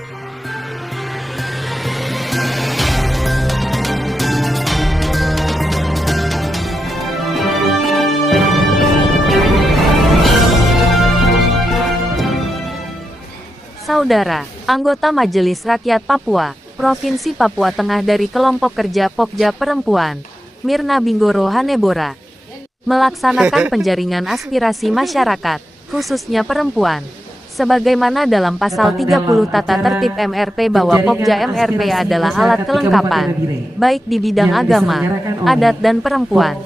Saudara, anggota Majelis Rakyat Papua, Provinsi Papua Tengah dari kelompok kerja Pokja Perempuan, Mirna Binggoro Hanebora, melaksanakan penjaringan aspirasi masyarakat, khususnya perempuan. Sebagaimana dalam pasal 30 Tata Tertib MRP bahwa Pokja MRP adalah alat kelengkapan, baik di bidang agama, adat dan perempuan.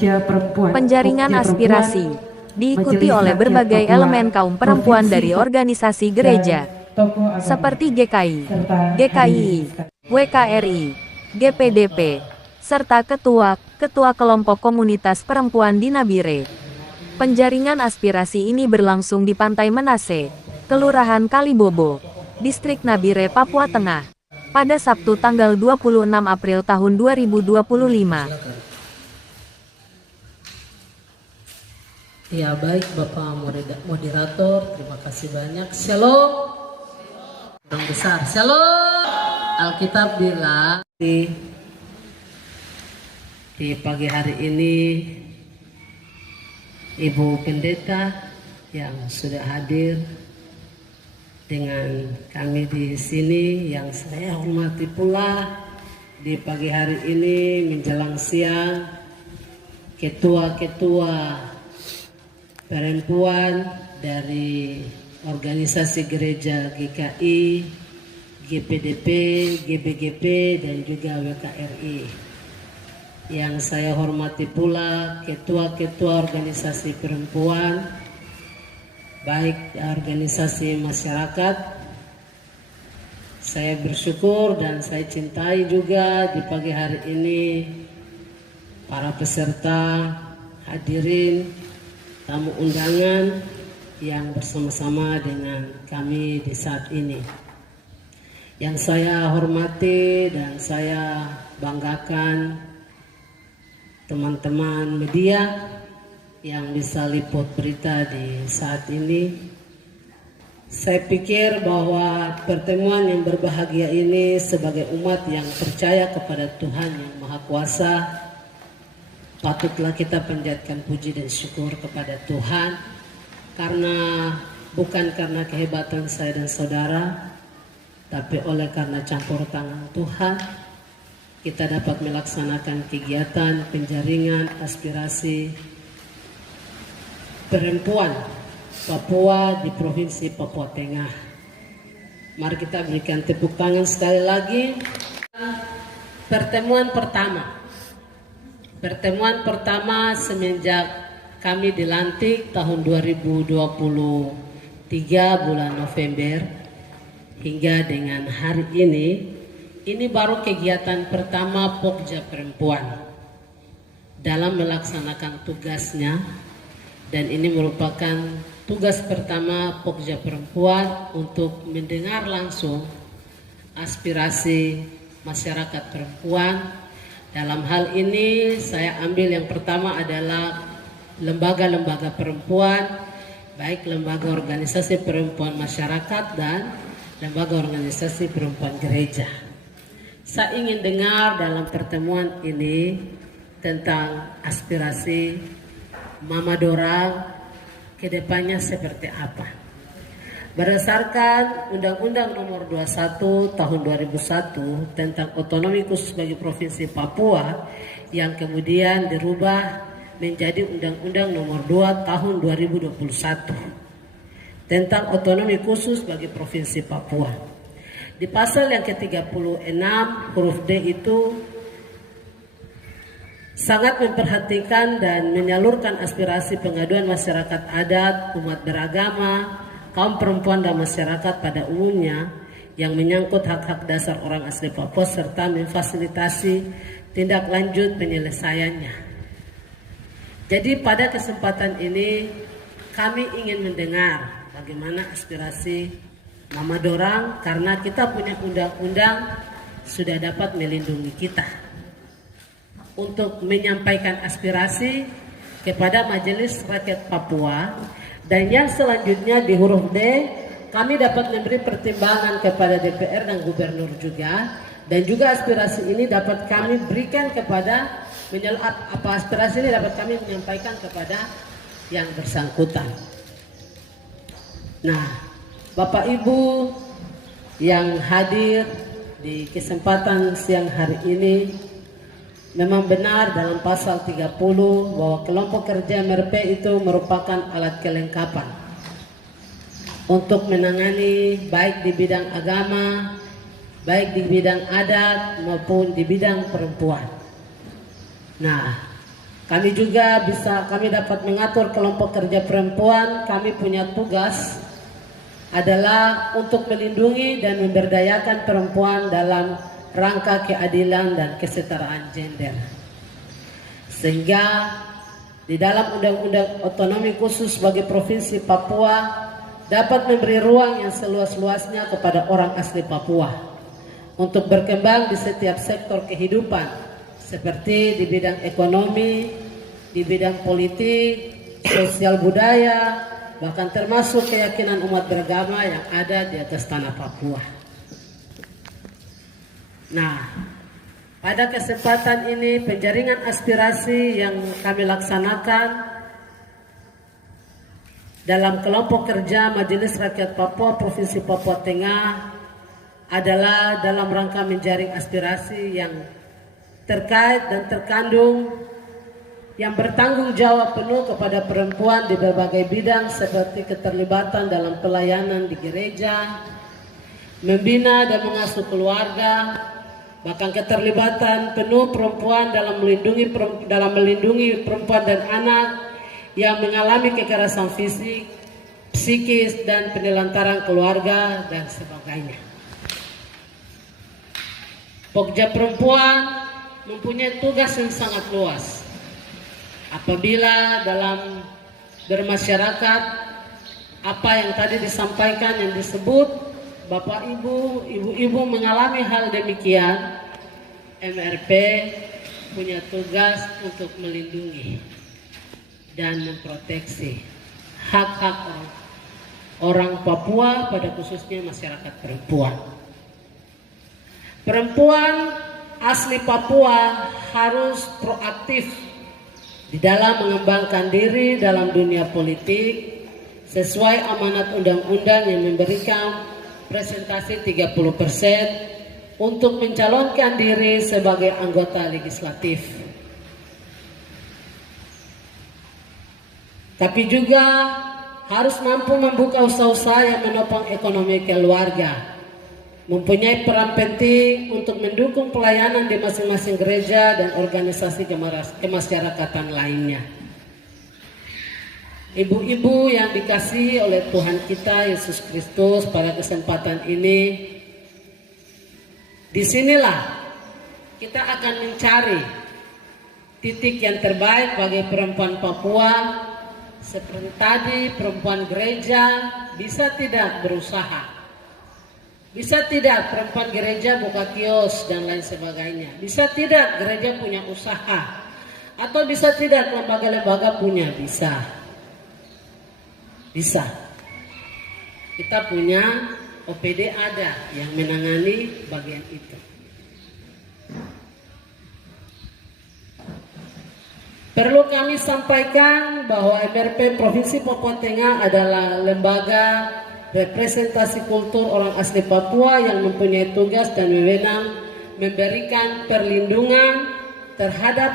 Penjaringan aspirasi diikuti oleh berbagai elemen kaum perempuan dari organisasi gereja, seperti GKI, GKII, WKRI, GPDP, serta ketua kelompok komunitas perempuan di Nabire. Penjaringan aspirasi ini berlangsung di Pantai Menase, Kelurahan Kalibobo, Distrik Nabire, Papua Tengah, pada Sabtu tanggal 26 April tahun 2025. Ya baik Bapak Moderator, terima kasih banyak. Shalom. Orang besar, shalom. Alkitab bilang di pagi hari ini Ibu Pendeta yang sudah hadir dengan kami di sini, yang saya hormati pula di pagi hari ini menjelang siang, ketua-ketua perempuan dari organisasi gereja GKI, GPDP, GBGP, dan juga WKRI. Yang saya hormati pula ketua-ketua organisasi perempuan, baik organisasi masyarakat. Saya bersyukur dan saya cintai juga di pagi hari ini para peserta, hadirin, tamu undangan yang bersama-sama dengan kami di saat ini. Yang saya hormati dan saya banggakan teman-teman media yang bisa liput berita di saat ini. Saya pikir bahwa pertemuan yang berbahagia ini sebagai umat yang percaya kepada Tuhan yang Maha Kuasa, patutlah kita panjatkan puji dan syukur kepada Tuhan, bukan karena kehebatan saya dan saudara, tapi oleh karena campur tangan Tuhan, kita dapat melaksanakan kegiatan penjaringan aspirasi perempuan Papua di Provinsi Papua Tengah. Mari kita berikan tepuk tangan sekali lagi. Pertemuan pertama semenjak kami dilantik tahun 2023 bulan November hingga dengan hari ini baru kegiatan pertama Pokja Perempuan dalam melaksanakan tugasnya, dan ini merupakan tugas pertama Pokja Perempuan untuk mendengar langsung aspirasi masyarakat perempuan. Dalam hal ini saya ambil yang pertama adalah lembaga-lembaga perempuan, baik lembaga organisasi perempuan masyarakat dan lembaga organisasi perempuan gereja. Saya ingin dengar dalam pertemuan ini tentang aspirasi Mama Dorang ke depannya seperti apa. Berdasarkan Undang-Undang Nomor 21 Tahun 2001 tentang otonomi khusus bagi Provinsi Papua yang kemudian dirubah menjadi Undang-Undang Nomor 2 Tahun 2021 tentang otonomi khusus bagi Provinsi Papua. Di pasal yang ke-36 huruf D itu sangat memperhatikan dan menyalurkan aspirasi pengaduan masyarakat adat, umat beragama, kaum perempuan dan masyarakat pada umumnya yang menyangkut hak-hak dasar orang asli Papua serta memfasilitasi tindak lanjut penyelesaiannya. Jadi pada kesempatan ini kami ingin mendengar bagaimana aspirasi Mama Dorang, karena kita punya undang-undang sudah dapat melindungi kita untuk menyampaikan aspirasi kepada Majelis Rakyat Papua. Dan yang selanjutnya di huruf D, kami dapat memberi pertimbangan kepada DPR dan Gubernur juga, dan juga aspirasi ini dapat kami berikan kepada aspirasi ini dapat kami menyampaikan kepada yang bersangkutan. Nah, Bapak Ibu yang hadir di kesempatan siang hari ini, memang benar dalam pasal 30 bahwa kelompok kerja MRP itu merupakan alat kelengkapan untuk menangani baik di bidang agama, baik di bidang adat maupun di bidang perempuan. Nah, kami dapat mengatur kelompok kerja perempuan. Kami punya tugas adalah untuk melindungi dan memberdayakan perempuan dalam rangka keadilan dan kesetaraan gender. Sehingga di dalam Undang-Undang Otonomi Khusus bagi Provinsi Papua dapat memberi ruang yang seluas-luasnya kepada orang asli Papua untuk berkembang di setiap sektor kehidupan, seperti di bidang ekonomi, di bidang politik, sosial budaya, bahkan termasuk keyakinan umat beragama yang ada di atas tanah Papua. Nah, pada kesempatan ini penjaringan aspirasi yang kami laksanakan dalam kelompok kerja Majelis Rakyat Papua Provinsi Papua Tengah adalah dalam rangka menjaring aspirasi yang terkait dan terkandung yang bertanggung jawab penuh kepada perempuan di berbagai bidang seperti keterlibatan dalam pelayanan di gereja, membina dan mengasuh keluarga, bahkan keterlibatan penuh perempuan dalam melindungi perempuan dan anak yang mengalami kekerasan fisik, psikis, dan penelantaran keluarga dan sebagainya. Pokja perempuan mempunyai tugas yang sangat luas. Apabila dalam bermasyarakat, apa yang tadi disampaikan yang disebut Bapak Ibu, Ibu-Ibu mengalami hal demikian, MRP punya tugas untuk melindungi dan memproteksi hak-hak orang Papua, pada khususnya masyarakat perempuan. Perempuan asli Papua harus proaktif di dalam mengembangkan diri dalam dunia politik sesuai amanat undang-undang yang memberikan presentasi 30% untuk mencalonkan diri sebagai anggota legislatif. Tapi juga harus mampu membuka usaha-usaha yang menopang ekonomi keluarga, mempunyai peran penting untuk mendukung pelayanan di masing-masing gereja dan organisasi kemasyarakatan lainnya. Ibu-ibu yang dikasihi oleh Tuhan kita Yesus Kristus, pada kesempatan ini, disinilah kita akan mencari titik yang terbaik bagi perempuan Papua. Seperti tadi, perempuan gereja bisa tidak berusaha, bisa tidak perempuan gereja buka kios dan lain sebagainya, bisa tidak gereja punya usaha, atau bisa tidak lembaga-lembaga punya, bisa. Kita punya OPD ada yang menangani bagian itu. Perlu kami sampaikan bahwa MRP Provinsi Papua Tengah adalah lembaga representasi kultur orang asli Papua yang mempunyai tugas dan wewenang memberikan perlindungan terhadap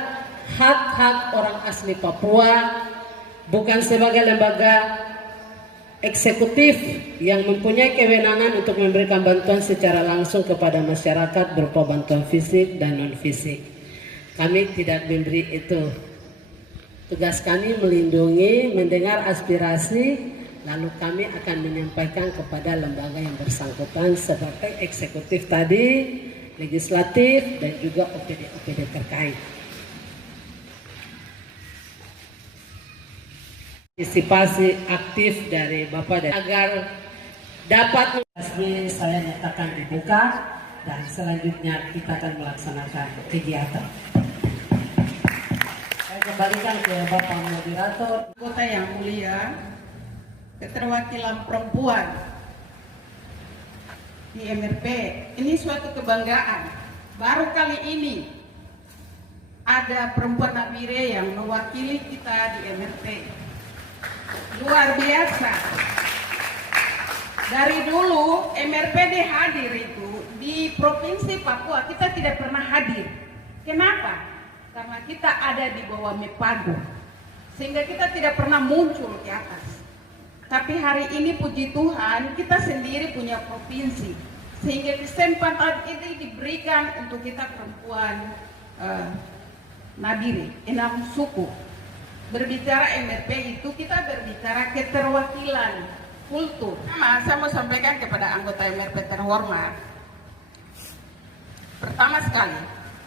hak-hak orang asli Papua, bukan sebagai lembaga eksekutif yang mempunyai kewenangan untuk memberikan bantuan secara langsung kepada masyarakat berupa bantuan fisik dan non-fisik. Kami tidak memberi itu. Tugas kami melindungi, mendengar aspirasi, lalu kami akan menyampaikan kepada lembaga yang bersangkutan seperti eksekutif tadi, legislatif, dan juga OPD-OPD terkait. Partisipasi aktif dari Bapak dan agar dapat resmi saya nyatakan dibuka, dan selanjutnya kita akan melaksanakan kegiatan. Saya kembalikan ke Bapak Moderator. Anggota yang mulia, keterwakilan perempuan di MRP. Ini suatu kebanggaan. Baru kali ini ada perempuan Nabire yang mewakili kita di MRP. Luar biasa. Dari dulu MRPD hadir itu di Provinsi Papua kita tidak pernah hadir. Kenapa? Karena kita ada di bawah Mepago, sehingga kita tidak pernah muncul ke atas. Tapi hari ini puji Tuhan kita sendiri punya provinsi, sehingga kesempatan ini diberikan untuk kita perempuan Nabire, 6 suku. Berbicara MRP itu kita berbicara keterwakilan kultur. Saya mau sampaikan kepada anggota MRP terhormat. Pertama sekali,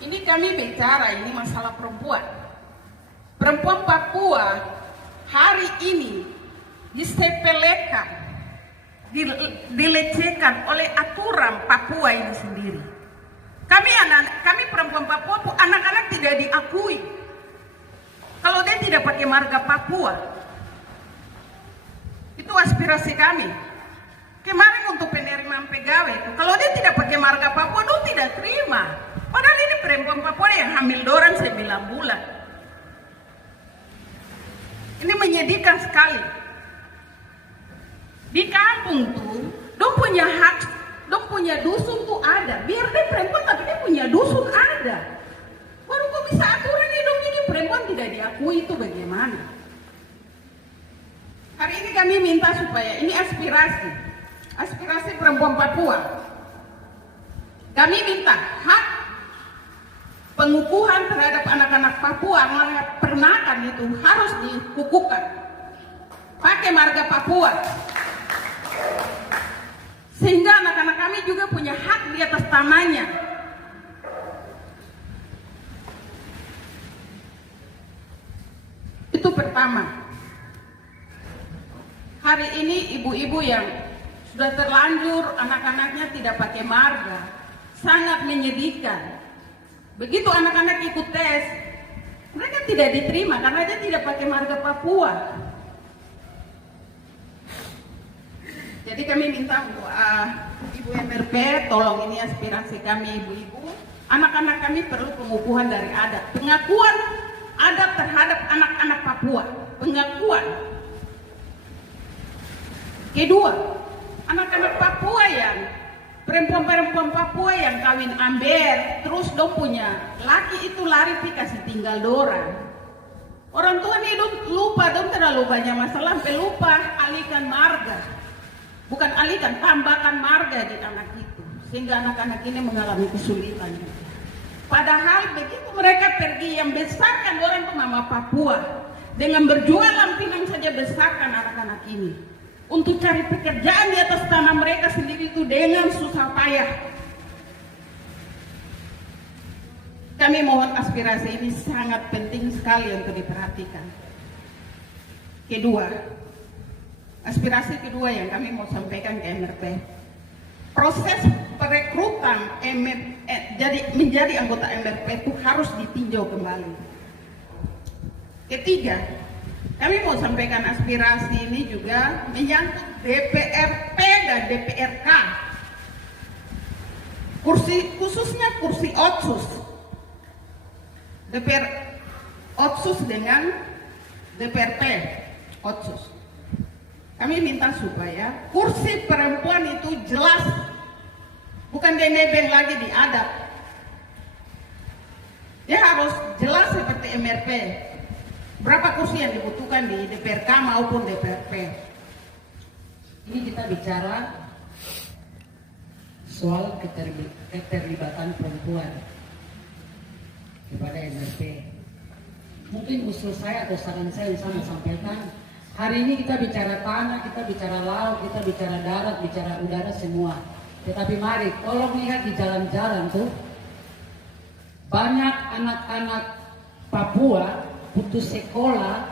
ini kami bicara ini masalah perempuan. Perempuan Papua hari ini disepelekan, dilecehkan oleh aturan Papua ini sendiri. Kami perempuan Papua, anak-anak tidak diakui. Kalau dia tidak pakai marga Papua, itu aspirasi kami. Kemarin untuk penerimaan pegawai itu, kalau dia tidak pakai marga Papua, dia tidak terima. Padahal ini perempuan Papua yang hamil dorang 9 bulan. Ini menyedihkan sekali. Di kampung tuh, dong punya hak, dong punya dusun tuh ada. Biar dia perempuan tapi dia punya dusun ada. Baru kok bisa aturan nih dong ini perempuan tidak diakui itu bagaimana? Hari ini kami minta supaya ini aspirasi perempuan Papua. Kami minta hak pengukuhan terhadap anak-anak Papua, anak pernakan itu harus dikukuhkan. Pakai marga Papua. Sehingga anak-anak kami juga punya hak di atas tanahnya. Itu pertama. Hari ini ibu-ibu yang sudah terlanjur anak-anaknya tidak pakai marga, sangat menyedihkan. Begitu anak-anak ikut tes, mereka tidak diterima karena dia tidak pakai marga Papua. Jadi kami minta untuk Ibu MRP, tolong ini aspirasi kami ibu-ibu. Anak-anak kami perlu pengukuhan dari adat, pengakuan adat terhadap anak-anak Papua, pengakuan. Kedua, anak-anak Papua yang perempuan-perempuan Papua yang kawin amber, terus dong punya laki itu lari kasih tinggal dorang. Orang tua nih dong lupa, dong terlalu banyak masalah, sampai lupa alihkan marga. Bukan alihkan, tambahkan marga di anak itu, sehingga anak-anak ini mengalami kesulitan. Padahal begitu mereka pergi, yang besarkan orang itu mama Papua, dengan berjualan pinang saja besarkan anak-anak ini. Untuk cari pekerjaan di atas tanah mereka sendiri itu dengan susah payah. Kami mohon aspirasi ini sangat penting sekali untuk diperhatikan. Kedua, aspirasi kedua yang kami mau sampaikan ke MRP, proses perekrutan menjadi anggota MRP itu harus ditinjau kembali. Ketiga, kami mau sampaikan aspirasi ini juga menyangkut DPRP dan DPRK, khususnya kursi Otsus, DPR Otsus dengan DPRP Otsus. Kami minta supaya kursi perempuan itu jelas, bukan nebeng lagi di adat. Dia harus jelas seperti MRP. Berapa kursi yang dibutuhkan di DPRK maupun DPRP. Ini kita bicara soal keterlibatan perempuan kepada MRP. Mungkin usul saya atau saran saya yang saya mau sampaikan, hari ini kita bicara tanah, kita bicara laut, kita bicara darat, bicara udara semua. Tetapi mari tolong lihat di jalan-jalan tuh, banyak anak-anak Papua putus sekolah,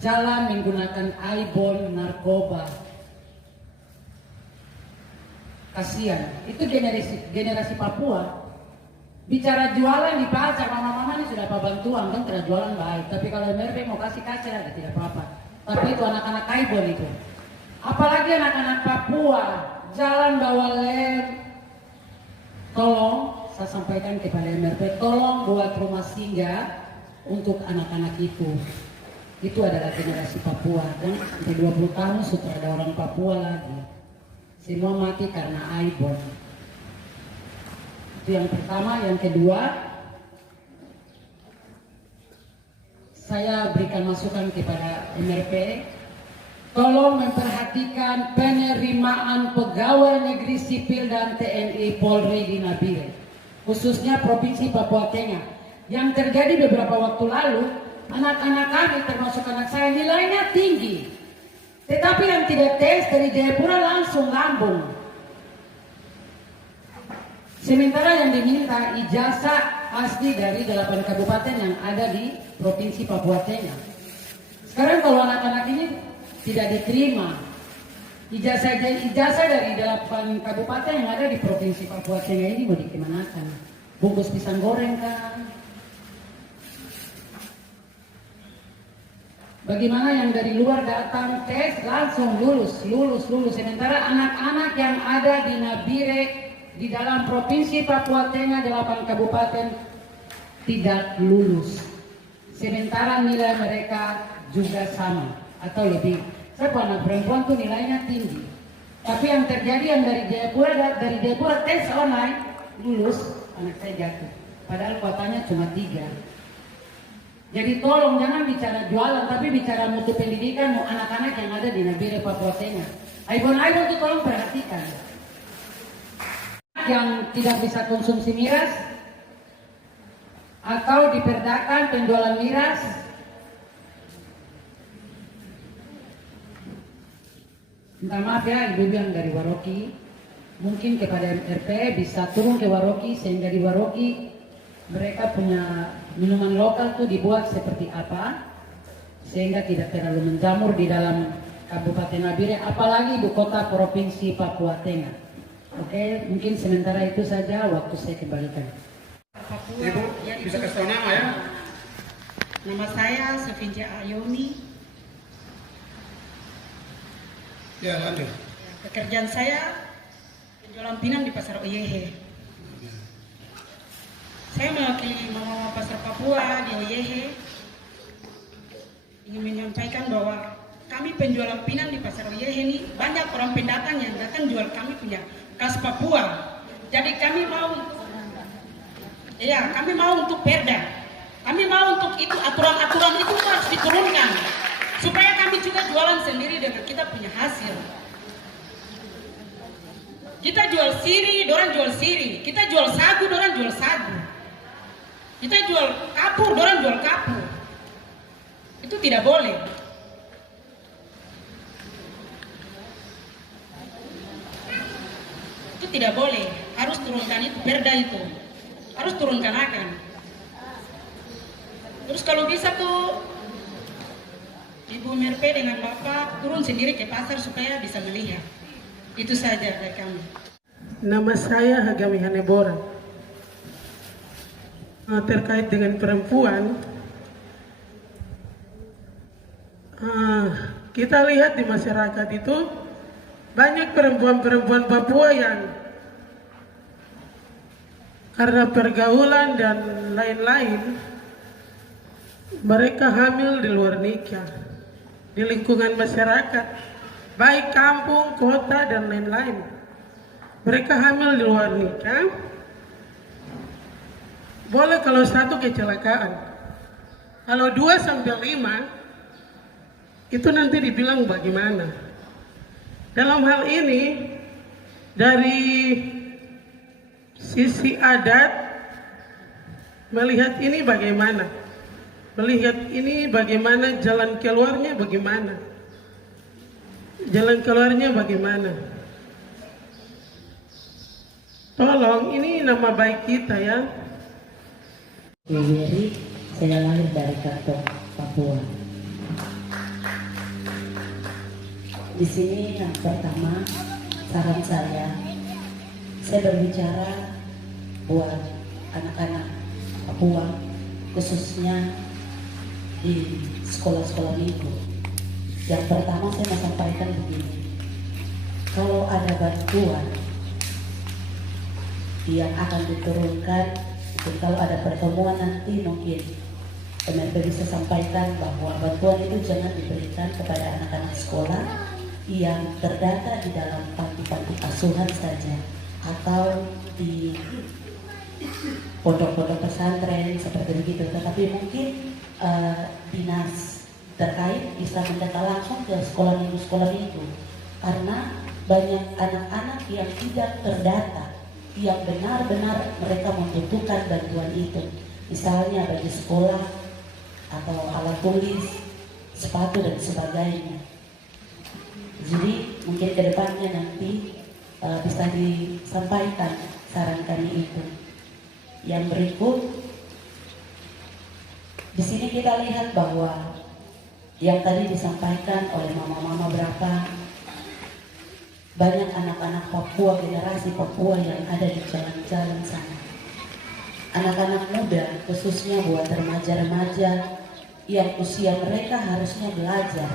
jalan menggunakan aibon, narkoba. Kasihan, itu generasi Papua. Bicara jualan di pasar, mama-mama ini sudah apa bantuan kan, tidak jualan baik. Tapi kalau MRP mau kasih aja tidak apa-apa. Tapi itu anak-anak aibon itu. Apalagi anak-anak Papua, jalan bawah lem, tolong saya sampaikan kepada MRP, tolong buat rumah singgah untuk anak-anak itu. Itu adalah generasi Papua, dan sampai 20 tahun sudah ada orang Papua lagi. Semua mati karena aibon. Itu yang pertama. Yang kedua, saya berikan masukan kepada MRP, tolong memperhatikan penerimaan pegawai negeri sipil dan TNI Polri di Nabire, khususnya Provinsi Papua Tengah. Yang terjadi beberapa waktu lalu, anak-anak kami termasuk anak saya nilainya tinggi, tetapi yang tidak tes dari Jayapura langsung lambung. Sementara yang diminta ijazah asli dari 8 kabupaten yang ada di Provinsi Papua Tengah. Sekarang kalau anak-anak ini tidak diterima ijazah dari 8 kabupaten yang ada di Provinsi Papua Tengah, ini mau dikemanakan? Bungkus pisang goreng kan? Bagaimana yang dari luar datang tes langsung lulus. Sementara anak-anak yang ada di Nabire di dalam Provinsi Papua Tengah 8 kabupaten tidak lulus. Sementara nilai mereka juga sama atau lebih. Saya anak perempuan tuh nilainya tinggi. Tapi yang terjadi yang dari Jayapura tes online lulus, anak saya jatuh. Padahal kuotanya cuma 3. Jadi tolong jangan bicara jualan, tapi bicara mutu pendidikan anak-anak yang ada di Nabire Papua Tengah. Aibon-aibon itu tolong perhatikan. Yang tidak bisa konsumsi miras atau diperdakan penjualan miras, minta maaf ya ibu yang dari Waroki, mungkin kepada MRP bisa turun ke Waroki sehingga di Waroki mereka punya minuman lokal tuh dibuat seperti apa sehingga tidak terlalu menjamur di dalam Kabupaten Nabire, apalagi ibu kota Provinsi Papua Tengah. Oke, mungkin sementara itu saja, waktu saya kembalikan. Papua, Ibu ya, bisa kasih tahu nama ya? Nama saya Sevinja Ayoni. Ya, lanjut. Pekerjaan saya penjualan pinang di Pasar Oyehe. Saya mewakili Mama Pasar Papua di Oyehe ingin menyampaikan bahwa kami penjualan pinang di Pasar Oyehe ini banyak orang pendatang yang datang jual kami punya khas Papua. Jadi kami mau untuk perda. Kami mau untuk itu aturan-aturan itu harus diturunkan supaya kami juga jualan sendiri dengan kita punya hasil. Kita jual siri, dorang jual siri. Kita jual sagu, dorang jual sagu. Kita jual kapur, dorang jual kapur. Itu tidak boleh. Itu tidak boleh. Harus turunkan itu, perda itu. Harus turunkan akan. Terus kalau bisa tuh Ibu MRP dengan Bapak turun sendiri ke pasar supaya bisa melihat. Itu saja dari kami. Nama saya Hagami Hanebora. Terkait dengan perempuan, kita lihat di masyarakat itu banyak perempuan-perempuan Papua yang karena pergaulan dan lain-lain mereka hamil di luar nikah, di lingkungan masyarakat, baik kampung, kota, dan lain-lain. Mereka hamil di luar nikah. Boleh kalau 1 kecelakaan. Kalau 2 sampai 5 itu nanti dibilang bagaimana. Dalam hal ini dari sisi adat melihat ini bagaimana? Melihat ini bagaimana, jalan keluarnya bagaimana? Jalan keluarnya bagaimana? Tolong, ini nama baik kita ya. Wiri, saya lahir dari Kampung Papua. Di sini yang pertama, saran saya berbicara buat anak-anak Papua, khususnya di sekolah-sekolah minggu. Yang pertama saya mau sampaikan begini, kalau ada bantuan yang akan diturunkan, dan kalau ada pertemuan nanti mungkin MRP bisa sampaikan bahwa bantuan itu jangan diberikan kepada anak-anak sekolah yang terdata di dalam panti-panti asuhan saja atau di pondok-pondok pesantren seperti begitu, tetapi mungkin dinas terkait bisa mendata langsung ke sekolah minggu karena banyak anak-anak yang tidak terdata yang benar-benar mereka membutuhkan bantuan itu, misalnya bagi sekolah atau alat tulis, sepatu dan sebagainya. Jadi mungkin kedepannya nanti bisa disampaikan saran kami itu. Yang berikut, di sini kita lihat bahwa yang tadi disampaikan oleh mama-mama berapa banyak anak-anak Papua, generasi Papua yang ada di jalan-jalan sana. Anak-anak muda, khususnya buat remaja-remaja yang usia mereka harusnya belajar,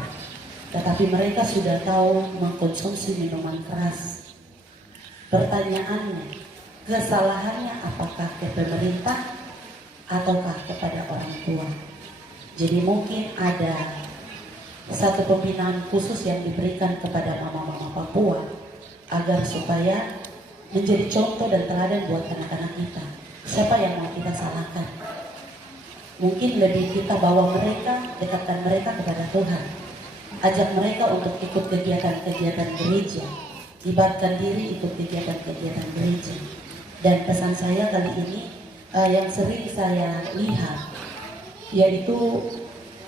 tetapi mereka sudah tahu mengkonsumsi minuman keras. Pertanyaannya, kesalahannya apakah ke pemerintah ataukah kepada orang tua? Jadi mungkin ada satu pembinaan khusus yang diberikan kepada mama-mama Papua agar supaya menjadi contoh dan teladan buat anak-anak kita. Siapa yang mau kita salahkan? Mungkin lebih kita bawa mereka, dekatkan mereka kepada Tuhan. Ajak mereka untuk ikut kegiatan-kegiatan gereja, libatkan diri ikut kegiatan-kegiatan gereja. Dan pesan saya kali ini yang sering saya lihat, yaitu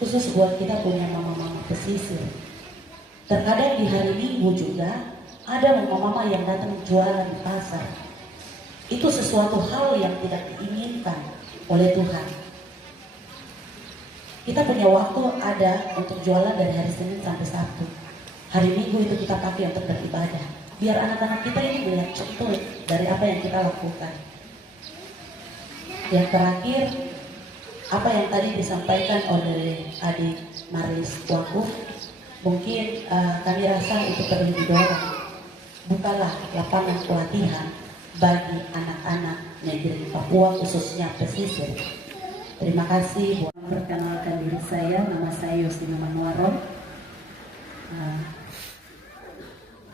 khusus buat kita punya mama-mama pesisir. Terkadang di hari Minggu juga ada mama-mama yang datang jualan di pasar. Itu sesuatu hal yang tidak diinginkan oleh Tuhan. Kita punya waktu ada untuk jualan dari hari Senin sampai Sabtu. Hari Minggu itu kita pakai untuk beribadah. Biar anak-anak kita ini melihat contoh dari apa yang kita lakukan. Yang terakhir, apa yang tadi disampaikan oleh adik Maris Wakuf, mungkin kami rasa itu perlu didorong. Bukalah lapangan pelatihan bagi anak-anak negeri Papua, khususnya pesisir. Terima kasih. Perkenalkan diri saya, nama saya Yostina Manuaron,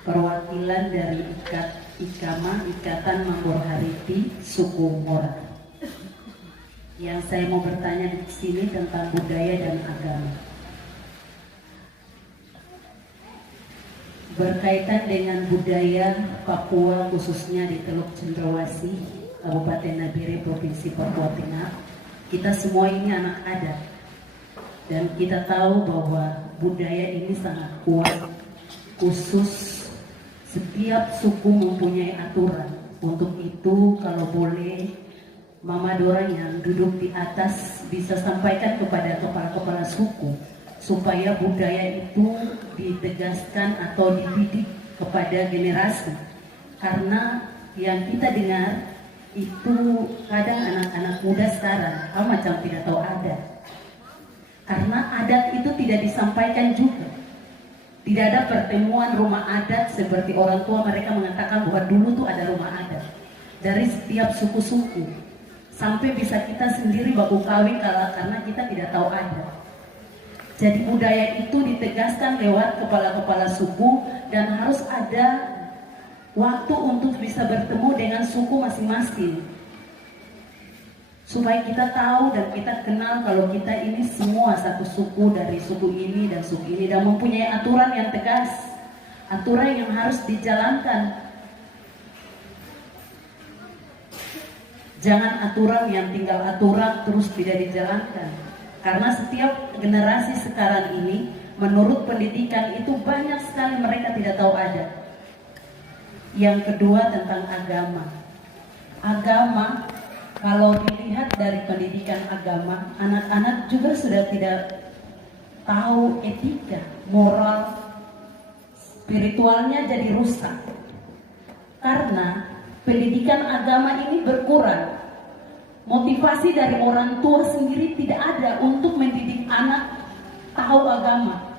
perwakilan dari Ikatan Mambor Hariti suku Mora. Yang saya mau bertanya di sini tentang budaya dan agama. Berkaitan dengan budaya Papua, khususnya di Teluk Cendrawasih, Kabupaten Nabire, Provinsi Papua Tengah, kita semua ini anak adat. Dan kita tahu bahwa budaya ini sangat kuat, khusus setiap suku mempunyai aturan. Untuk itu kalau boleh Mama Dora yang duduk di atas bisa sampaikan kepada kepala-kepala suku supaya budaya itu ditegaskan atau dididik kepada generasi. Karena yang kita dengar itu kadang anak-anak muda sekarang macam tidak tahu adat. Karena adat itu tidak disampaikan juga. Tidak ada pertemuan rumah adat seperti orang tua mereka mengatakan bahwa dulu tuh ada rumah adat dari setiap suku-suku. Sampai bisa kita sendiri baku kawin karena kita tidak tahu adat. Jadi budaya itu ditegaskan lewat kepala-kepala suku dan harus ada waktu untuk bisa bertemu dengan suku masing-masing. Supaya kita tahu dan kita kenal kalau kita ini semua satu suku dari suku ini dan suku ini dan mempunyai aturan yang tegas, aturan yang harus dijalankan. Jangan aturan yang tinggal aturan terus tidak dijalankan. Karena setiap generasi sekarang ini menurut pendidikan itu banyak sekali mereka tidak tahu adat. Yang kedua tentang agama. Agama, kalau dilihat dari pendidikan agama, anak-anak juga sudah tidak tahu etika, moral, spiritualnya jadi rusak. Karena pendidikan agama ini berkurang. Motivasi dari orang tua sendiri tidak ada untuk mendidik anak tahu agama.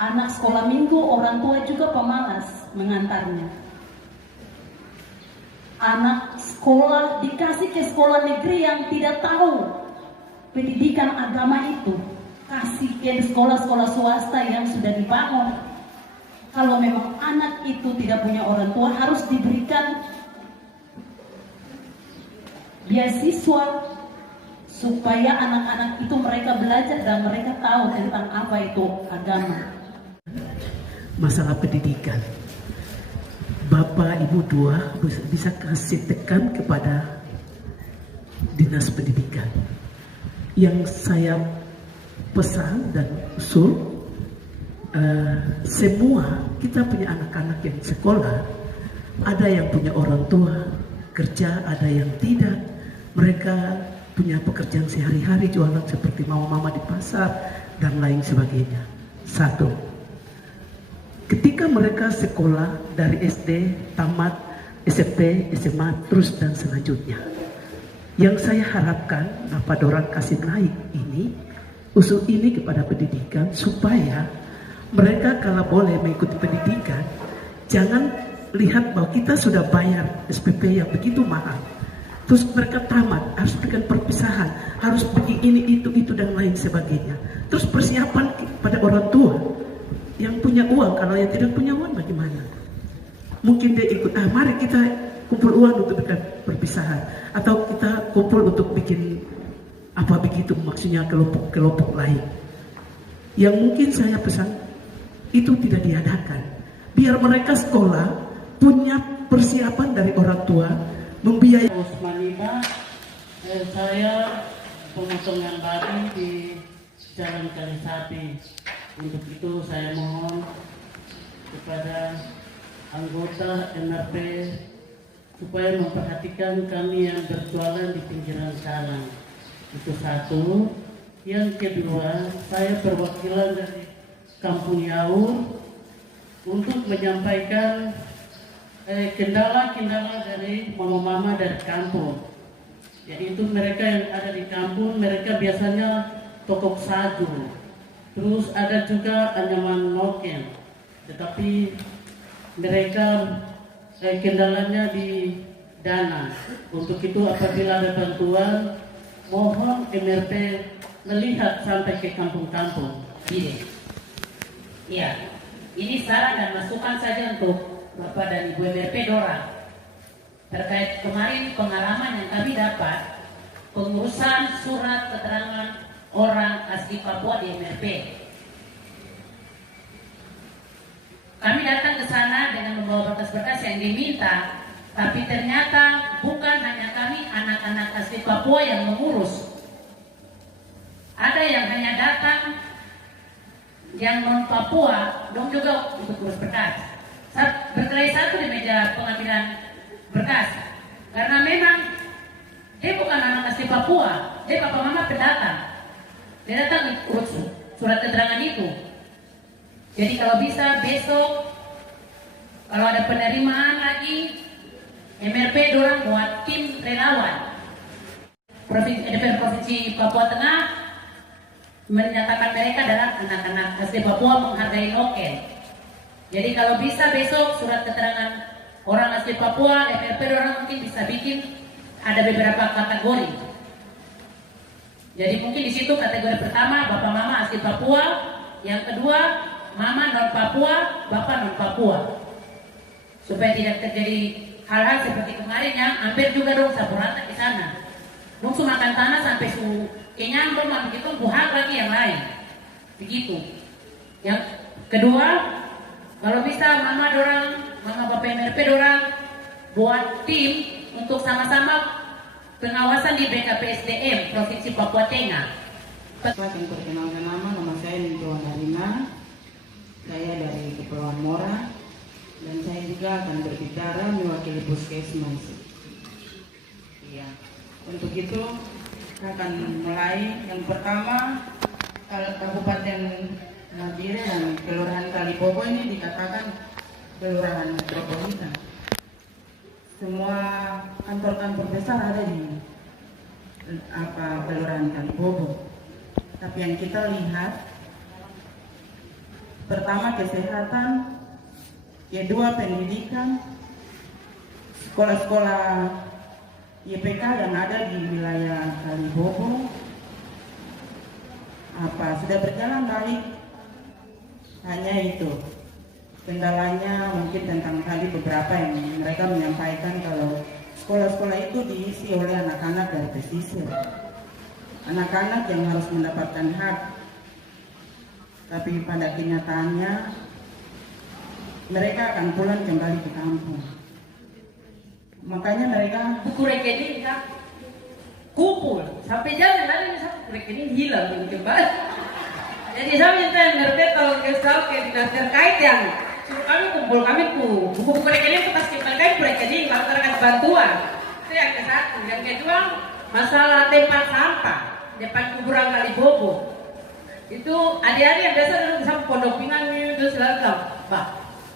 Anak sekolah minggu, orang tua juga pemalas. mengantarnya. Anak sekolah dikasih ke sekolah negeri yang tidak tahu pendidikan agama itu, kasih ke sekolah-sekolah swasta yang sudah dibangun. Kalau memang anak itu tidak punya orang tua, harus diberikan beasiswa supaya anak-anak itu mereka belajar dan mereka tahu tentang apa itu agama. Masalah pendidikan, Bapak Ibu dua bisa kasih tekan kepada Dinas Pendidikan. Yang saya pesan dan usul, semua kita punya anak-anak yang sekolah, ada yang punya orang tua kerja, ada yang tidak. Mereka punya pekerjaan sehari-hari, jualan seperti mama-mama di pasar dan lain sebagainya. Satu, ketika mereka sekolah dari SD, tamat, SMP, SMA, terus dan selanjutnya, yang saya harapkan Bapak Dorang kasih naik ini, usul ini kepada pendidikan, supaya mereka kalau boleh mengikuti pendidikan, jangan lihat bahwa kita sudah bayar SPP yang begitu mahal, terus mereka tamat, harus berikan perpisahan, harus pergi ini, itu dan lain sebagainya. Terus persiapan pada orang tua yang punya uang, kalau yang tidak punya uang bagaimana? Mungkin dia ikut, mari kita kumpul uang untuk berikan perpisahan, atau kita kumpul untuk bikin apa begitu, maksudnya kelompok-kelompok lain. Yang mungkin saya pesan, itu tidak diadakan. Biar mereka sekolah, punya persiapan dari orang tua, membiayai. Usmanima, saya pemotongan babi di Jalan Kalisapi. Untuk itu saya mohon kepada anggota NRP supaya memperhatikan kami yang berjualan di pinggiran jalan. Itu satu. Yang kedua, saya perwakilan dari Kampung Yaur untuk menyampaikan kendala-kendala dari mama-mama dari kampung. Yaitu mereka yang ada di kampung, mereka biasanya tokok sagu. Terus ada juga anyaman noken. Tetapi mereka kendalanya di dana. Untuk itu apabila ada bantuan, mohon MRP melihat sampai ke kampung-kampung. Iya, ini saran dan masukan saja untuk Bapak dan Ibu MRP Dorang terkait kemarin pengalaman yang kami dapat pengurusan surat keterangan orang asli Papua di MRP. Kami datang ke sana dengan membawa berkas-berkas yang diminta, tapi ternyata bukan hanya kami anak-anak asli Papua yang mengurus. Ada yang hanya datang yang non Papua, dong juga untuk urus berkas. Berkelahi satu di meja pengambilan berkas, karena memang dia bukan anak asli Papua, dia papa mama pendatang. Dia datang urus surat keterangan itu. Jadi kalau bisa besok, kalau ada penerimaan lagi, MRP dorang buat tim relawan. Provinsi Papua Tengah menyatakan mereka adalah anak-anak asli Papua menghargai noken. Jadi kalau bisa besok surat keterangan orang asli Papua, MRP orang mungkin bisa bikin ada beberapa kategori. Jadi mungkin di situ kategori pertama bapak mama asli Papua, yang kedua mama non Papua, bapak non Papua. Supaya tidak terjadi hal-hal seperti kemarin yang hampir juga dong saburata di sana. Musuh makan tanah sampai kenyang belum begitu buhak lagi yang lain. Begitu. Yang kedua, kalau bisa mama bapak MRP dorang buat tim untuk sama-sama pengawasan di BKPSDM Provinsi Papua Tengah. Yang perkenalkan nama saya Nindro Narina, saya dari Kepulauan Mora, dan saya juga akan berbicara mewakili Puskesmas. Iya. Untuk itu kita akan mulai. Yang pertama, Kabupaten Nabire dan Kelurahan Kalibobo ini dikatakan kelurahan metropolitan. Semua kantor-kantor besar ada di Kelurahan Kalibobo. Tapi yang kita lihat, pertama kesehatan kedua pendidikan, sekolah-sekolah YPK yang ada di wilayah Kalibobo sudah berjalan baik. Hanya itu kendalanya mungkin tentang tadi beberapa yang mereka menyampaikan kalau sekolah-sekolah itu diisi oleh anak-anak dari pesisir, anak-anak yang harus mendapatkan hak, tapi pada kenyataannya mereka akan pulang kembali ke kampung. Makanya mereka buku rekening kan kumpul sampai jalan hari ini buku rekening hilang kembali. Jadi saya minta MRP kalau tahu ke dinas terkait yang suruh kami kumpul buku-buku rekening itu pasti kembalikan buku rekening kalau terkait bantuan. Itu yang ke satu. Yang kedua masalah tempat sampah depan kuburan Kalibobo. Itu adik-adik yang biasa dulu bisa Pondok Pinang itu selalu bilang, Pak,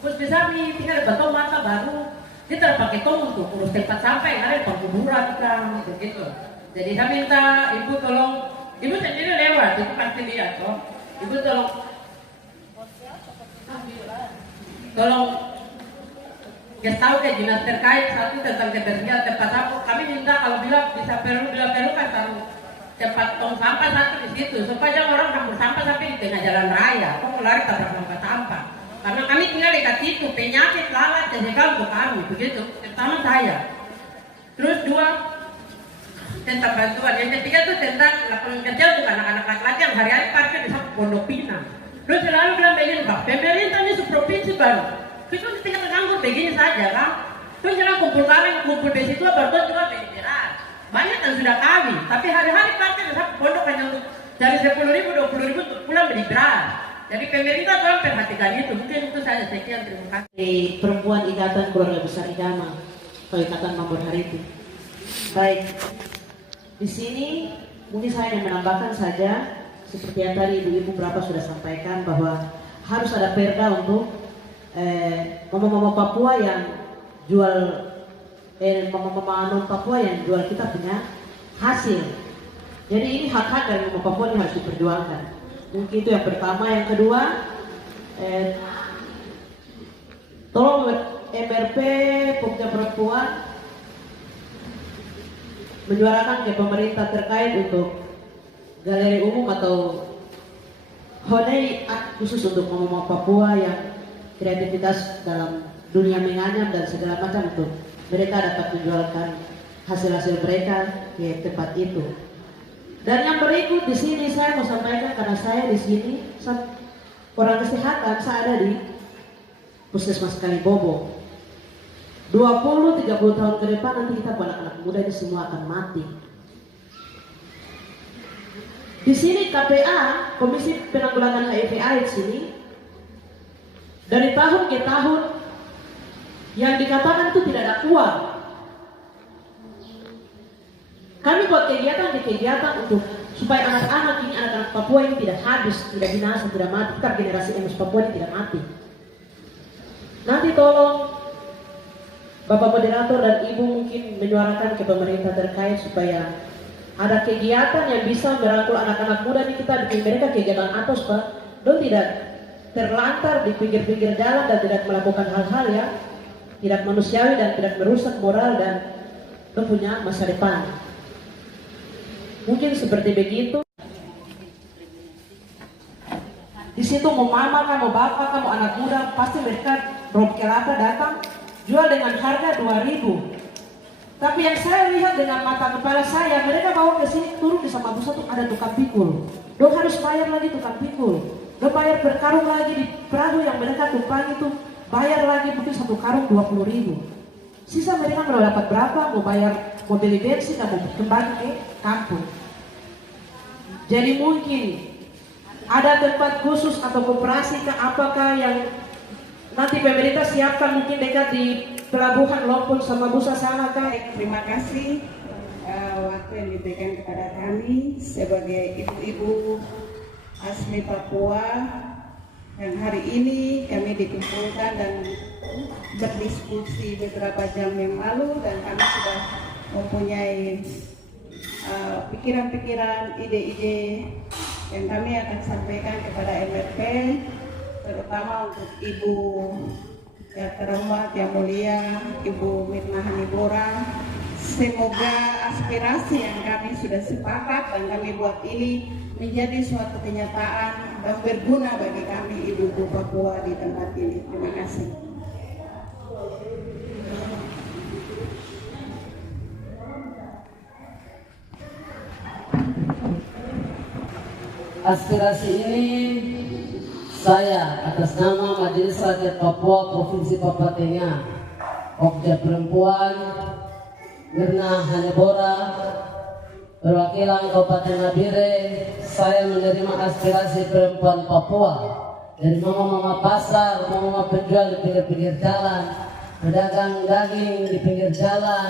terus bisa tinggal batu mata baru. Dia terpakai tong untuk urus tempat sampah yang ada di kuburan kan, begitu. Jadi saya minta ibu tolong, ibu sendiri lewat, itu pasti lihat toh. Ibu tolong kasih tahu ke dinas terkait satu tentang kebersihan tempat sampah. Kami minta kalau bisa perlu kan taruh tempat tong sampah satu di situ supaya orang hambur sampah sampai di tengah jalan raya. Kok lari tabrak sampah. Karena kami tinggal dekat situ, penyakit lalat terjadi untuk kami, begitu. Terutama saya. Terus dua tentang bantuan. Yang ketiga itu tentang lapangan kerja untuk anak-anak laki-laki yang hari-hari parkir di Pondok Pinang. Terus selalu bilang begini, Pak, pemerintah ini provinsi baru. Kita tinggal nganggur begini saja, kan? Terus jangan kumpul di situ, berbuat juga berat. Banyak yang sudah kawin, tapi hari-hari parkir di Pondok hanya untuk dari 10.000, 20.000 untuk pulang beli beras. Jadi pemerintah tolong perhatikan itu. Mungkin itu saja, sekian, terima kasih. Dari Perempuan Ikatan Keluarga Besar Idama atau Ikatan Mambor Hariti. Baik, di sini mungkin saya yang menambahkan saja seperti yang tadi ibu-ibu berapa sudah sampaikan bahwa harus ada perda untuk mama-mama Papua yang jual mama-mama non Papua yang jual kita punya hasil. Jadi ini hak-hak dari mama Papua ini harus diperjuangkan. Mungkin itu yang pertama. Yang kedua, tolong MRP Pokja Perempuan menyuarakan ke pemerintah terkait untuk galeri umum atau honey khusus untuk mama Papua yang kreativitas dalam dunia menganyam dan segala macam untuk mereka dapat menjualkan hasil-hasil mereka ke tempat itu. Dan yang berikut di sini saya mau sampaikan karena saya di sini orang kesehatan, saya ada di Puskesmas Kalibobo. 20-30 tahun ke depan nanti kita anak-anak muda ini semua akan mati. Di sini KPA, Komisi Penanggulangan HIV/AIDS ini dari tahun ke tahun yang dikatakan itu tidak ada uang. Kami buat kegiatan untuk supaya anak-anak ini, anak-anak Papua ini tidak habis, tidak binasa, tidak mati. Kita generasi emas Papua ini tidak mati. Nanti tolong Bapak Moderator dan Ibu mungkin menyuarakan ke pemerintah terkait supaya ada kegiatan yang bisa merangkul anak-anak muda ini. Kita bikin mereka kegiatan apa supaya don tidak terlantar di pinggir-pinggir jalan dan tidak melakukan hal-hal yang tidak manusiawi dan tidak merusak moral dan punya masa depan. Mungkin seperti begitu. Di situ mau mama kan, mau bapak kan, mau anak muda, pasti mereka rob kelapa datang jual dengan harga 2.000. Tapi yang saya lihat dengan mata kepala saya, mereka bawa ke sini turun di Samabusa tuh ada tukang pikul. Dong harus bayar lagi tukang pikul. Dong bayar per karung lagi di perahu yang mereka tumpangi itu, bayar lagi mungkin satu karung 20.000. Sisa mereka mau dapat berapa? Mau bayar, mau beli bensin, mau kembali ke kampung. Jadi mungkin ada tempat khusus atau koperasi apakah yang nanti pemerintah siapkan mungkin dekat di pelabuhan Lompon Samabusa sana kah? Terima kasih waktu yang diberikan kepada kami sebagai ibu-ibu asli Papua yang hari ini kami dikumpulkan dan berdiskusi beberapa jam yang lalu dan kami sudah mempunyai pikiran-pikiran, ide-ide yang kami akan sampaikan kepada MRP terutama untuk Ibu yang terhormat, yang mulia Ibu Mirna Hanebora. Semoga aspirasi yang kami sudah sepakat dan kami buat ini menjadi suatu kenyataan dan berguna bagi kami ibu-ibu Papua di tempat ini. Terima kasih. Aspirasi ini saya atas nama Majelis Rakyat Papua Provinsi Papua Tengah, Pokja Perempuan Mirna Hanebora, perwakilan Kabupaten Nabire, saya menerima aspirasi perempuan Papua dari mama-mama pasar, mama-mama penjual di pinggir-pinggir jalan, pedagang daging di pinggir jalan,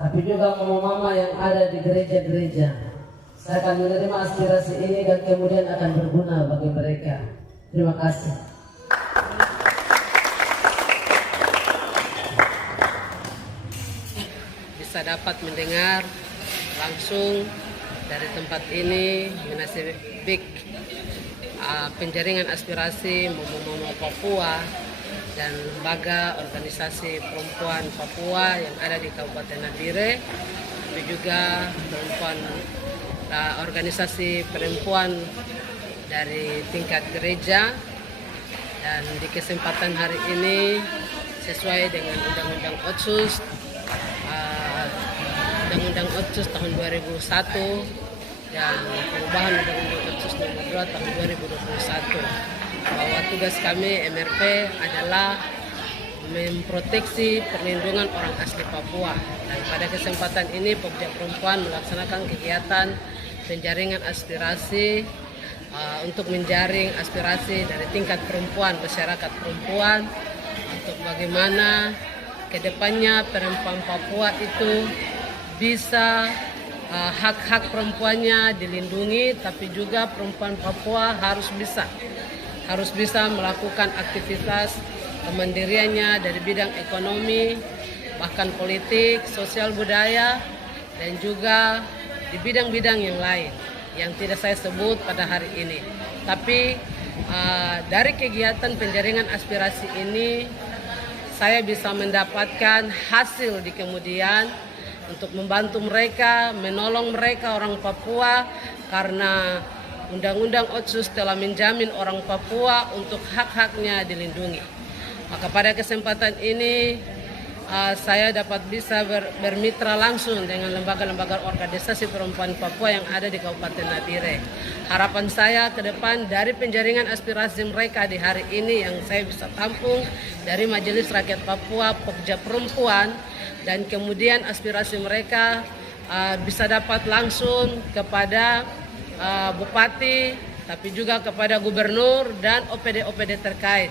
tapi juga mama-mama yang ada di gereja-gereja. Saya akan menerima aspirasi ini dan kemudian akan berguna bagi mereka. Terima kasih. Bisa dapat mendengar langsung dari tempat ini menasibik penjaringan aspirasi mama-mama Papua dan lembaga organisasi perempuan Papua yang ada di Kabupaten Nabire, tapi juga perempuan organisasi perempuan dari tingkat gereja. Dan di kesempatan hari ini sesuai dengan Undang-Undang Otsus tahun 2001 dan perubahan Undang-Undang Otsus nomor 2 tahun 2021, bahwa tugas kami MRP adalah memproteksi perlindungan orang asli Papua. Dan pada kesempatan ini Pokja Perempuan melaksanakan kegiatan penjaringan aspirasi untuk menjaring aspirasi dari tingkat perempuan, masyarakat perempuan, untuk bagaimana kedepannya perempuan Papua itu bisa hak-hak perempuannya dilindungi, tapi juga perempuan Papua harus bisa melakukan aktivitas kemandiriannya dari bidang ekonomi, bahkan politik, sosial budaya, dan juga di bidang-bidang yang lain yang tidak saya sebut pada hari ini. Tapi dari kegiatan penjaringan aspirasi ini saya bisa mendapatkan hasil di kemudian untuk membantu mereka, menolong mereka orang Papua, karena Undang-Undang Otsus telah menjamin orang Papua untuk hak-haknya dilindungi. Maka pada kesempatan ini saya dapat bisa bermitra langsung dengan lembaga-lembaga organisasi perempuan Papua yang ada di Kabupaten Nabire. Harapan saya ke depan dari penjaringan aspirasi mereka di hari ini yang saya bisa tampung dari Majelis Rakyat Papua, Pokja Perempuan, dan kemudian aspirasi mereka bisa dapat langsung kepada Bupati, tapi juga kepada Gubernur dan OPD-OPD terkait.